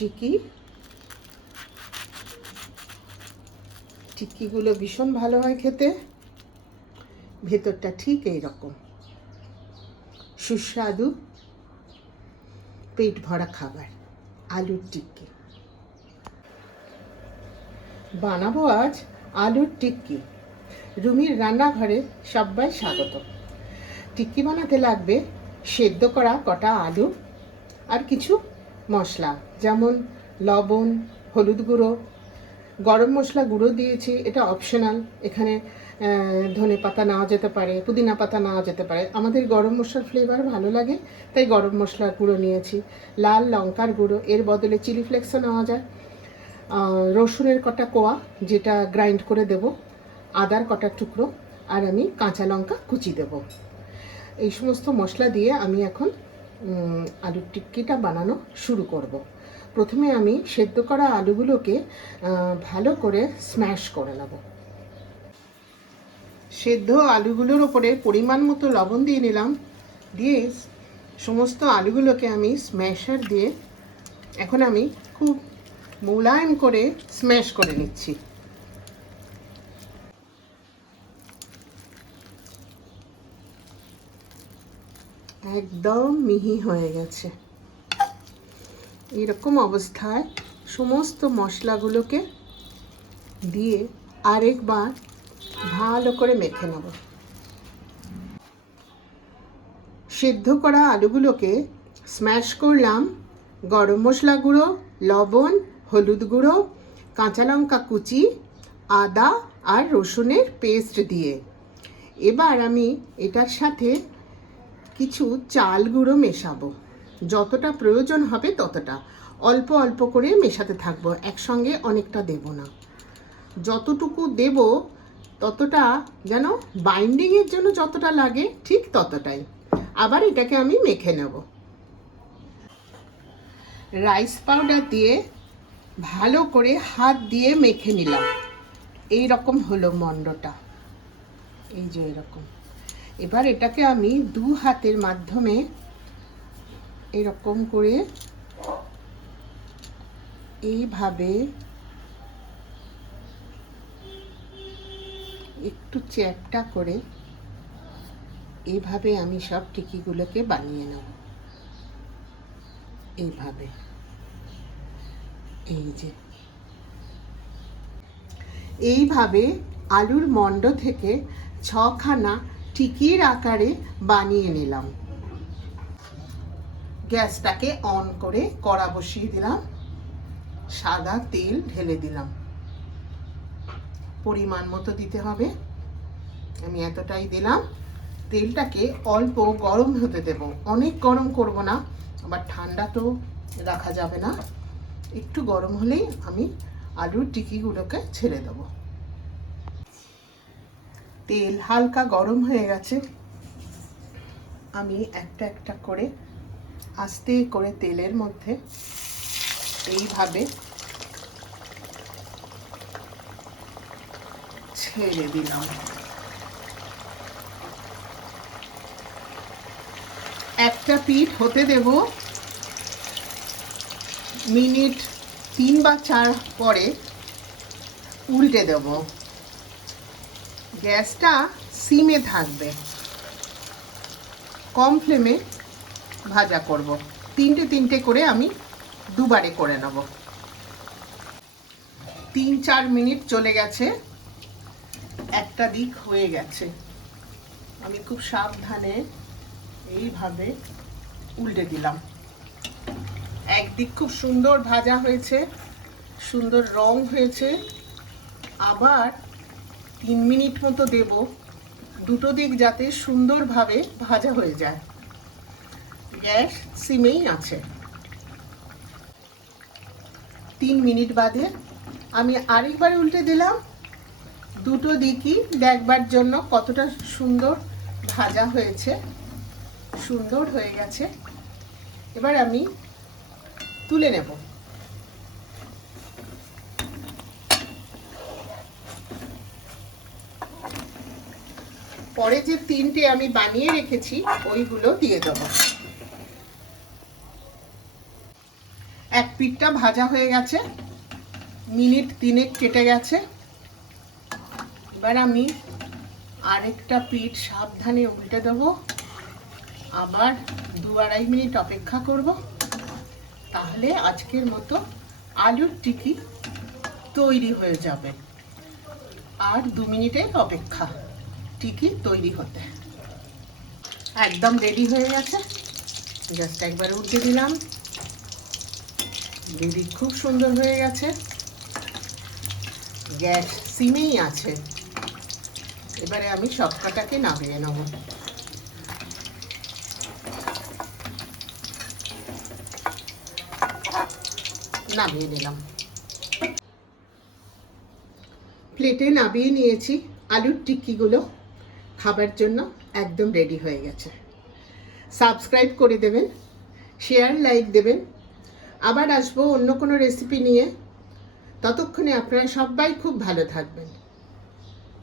টিকি। টিকিগুলো ভীষণ ভালো হয় খেতে, ভেতরটা ঠিক এইরকম সুস্বাদু পেট ভরা খাবার আলুর টিক্কি। বানাবো আজ আলুর টিক্কি। রুমির রান্নাঘরে সবাই স্বাগত। টিক্কি বানাতে লাগবে সেদ্ধ করা কটা আলু আর কিছু মশলা, যেমন লবণ, হলুদ গুঁড়ো, গরম মশলা গুঁড়ো দিয়েছি, এটা অপশনাল। এখানে ধনে পাতা নেওয়া যেতে পারে, পুদিনা পাতা নেওয়া যেতে পারে। আমাদের গরম মশলার ফ্লেভার ভালো লাগে, তাই গরম মশলার গুঁড়ো নিয়েছি। লাল লঙ্কার গুঁড়ো, এর বদলে চিলি ফ্লেক্সও নেওয়া যায়। রসুনের কটা কোয়া, যেটা গ্রাইন্ড করে দেব, আদার কটা টুকরো, আর আমি কাঁচা লঙ্কা কুচি দেব। এই সমস্ত মশলা দিয়ে আমি এখন আলুর টিক্কিটা বানানো শুরু করব। প্রথমে আমি সেদ্ধ করা আলুগুলোকে ভালো করে স্ম্যাশ করে নেব। সেদ্ধ আলুগুলোর ওপরে পরিমাণ মতো লবণ দিয়ে নিলাম, দিয়ে সমস্ত আলুগুলোকে আমি স্ম্যাশার দিয়ে এখন আমি খুব মোলায়েম করে স্ম্যাশ করে নিচ্ছি। একদম মিহি হয়ে গেছে। এরকম অবস্থায় সমস্ত মশলাগুলোকে দিয়ে আরেকবার ভালো করে মেখে নেব। সেদ্ধ করা আলুগুলোকে স্ম্যাশ করলাম গরম মশলা গুঁড়ো, লবণ, হলুদ গুঁড়ো, কাঁচা লঙ্কা কুচি, আদা আর রসুনের পেস্ট দিয়ে। এবার আমি এটার সাথে কিছু চাল গুঁড়ো মেশাবো, যতটা প্রয়োজন হবে ততটা, অল্প অল্প করে মেশাতে থাকবো, একসঙ্গে অনেকটা দেব না। যতটুকু দেব ততটা যেন বাইন্ডিংয়ের জন্য যতটা লাগে ঠিক ততটাই। আবার এটাকে আমি মেখে নেব। রাইস পাউডার দিয়ে ভালো করে হাত দিয়ে মেখে নিলাম। এই রকম হলো মন্ডটা, এই যে এরকম। এবার এটাকে আমি দু হাতের মাধ্যমে এরকম করে এইভাবে একটু চ্যাপটা করে এইভাবে আমি সব টিকিগুলোকে বানিয়ে নেব। এইভাবে, এই যে এইভাবে আলুর মন্ড থেকে 6খানা টিকির আকারে বানিয়ে নিলাম। গ্যাসটাকে অন করে কড়া বসিয়ে দিলাম, সাদা তেল ঢেলে দিলাম। পরিমাণ মতো দিতে হবে, আমি এতটাই দিলাম। তেলটাকে অল্প গরম হতে দেব, অনেক গরম করব না, আবার ঠান্ডা তো রাখা যাবে না। একটু গরম হলেই আমি আলুর টিকিগুলোকে ছেড়ে দেব। তেল হালকা গরম হয়ে গেছে, আমি একটা একটা করে আস্তে করে তেলের মধ্যে এইভাবে ছেড়ে দিলাম। একটা পিঠ হতে দেব মিনিট 3 বা 4 পরে উল্টে দেব। গ্যাসটা সিমে থাকবে, কম ফ্লেমে ভাজা করব। 3টে করে আমি দুবারে করে নেব। 3-4 মিনিট চলে গেছে, একটা দিক হয়ে গেছে। আমি খুব সাবধানে এইভাবে উল্টে দিলাম। একদিক খুব সুন্দর ভাজা হয়েছে, সুন্দর রং হয়েছে। আবার 3 মিনিট মতো দেব, দুটো দিক যাতে সুন্দরভাবে ভাজা হয়ে যায়। গ্যাস সিমেই আছে। 3 মিনিট বাদে আমি আরেকবার উল্টে দিলাম, দুটো দিকই দেখবার জন্য কতটা সুন্দর ভাজা হয়েছে। সুন্দর হয়ে গেছে। এবার আমি তুলে নেব। পরে যে 3টে আমি বানিয়ে রেখেছি ওইগুলো দিয়ে দেবো। এক পিঠটা ভাজা হয়ে গেছে, মিনিট 3 কেটে গেছে। এবার আমি আরেকটা পিঠ সাবধানে উল্টে দেবো, আবার 2-2.5 মিনিট অপেক্ষা করব। তাহলে আজকের মতো আলুর টিকি তৈরি হয়ে যাবে। আর 2 মিনিটের অপেক্ষা টিকি তৈরি হতে। একদম রেডি হয়ে গেছে, জাস্ট একবার উল্টে দিলাম। গ্রেভি খুব সুন্দর হয়ে গেছে, গ্যাস সিমেই আছে। এবারে আমি সবকটাকে নামিয়ে নেব। নামিয়ে নিলাম, প্লেটে নামিয়ে নিয়েছি। আলুর টিক্কিগুলো খাবার জন্য একদম রেডি হয়ে গেছে। সাবস্ক্রাইব করে দেবেন, শেয়ার লাইক দেবেন। আবার আসবো অন্য কোনো রেসিপি নিয়ে। ততক্ষণে আপনারা সবাই খুব ভালো থাকবেন।